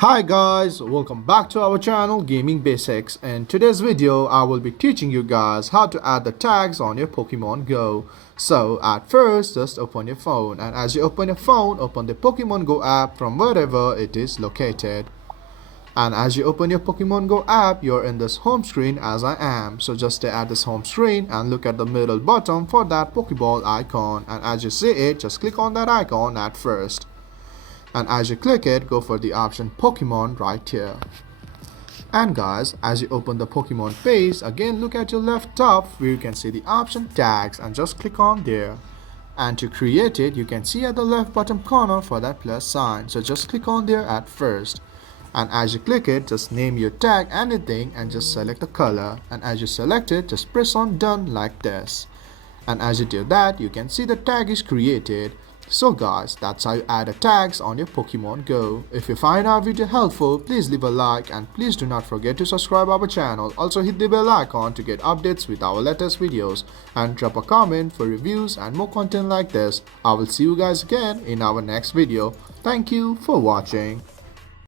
Hi guys, welcome back to our channel Gaming Basics. In today's video I will be teaching you guys how to add the tags on your Pokemon Go. So at first just open your phone, and as you open your phone, open the Pokemon Go app from wherever it is located. And as you open your Pokemon Go app, you're in this home screen as I am. So just stay at this home screen and look at the middle bottom for that Pokeball icon, and as you see it, just click on that icon at first. And as you click it, go for the option Pokemon right here. And guys, as you open the Pokemon page, again look at your left top where you can see the option tags, and just click on there. And to create it, you can see at the left bottom corner for that plus sign, so just click on there at first. And as you click it, just name your tag anything and just select the color, and as you select it, just press on done like this. And as you do that, you can see the tag is created. So guys, that's how you add the tags on your Pokemon Go. If you find our video helpful, please leave a like, and please do not forget to subscribe our channel. Also hit the bell icon to get updates with our latest videos, and drop a comment for reviews and more content like this. I will see you guys again in our next video. Thank you for watching.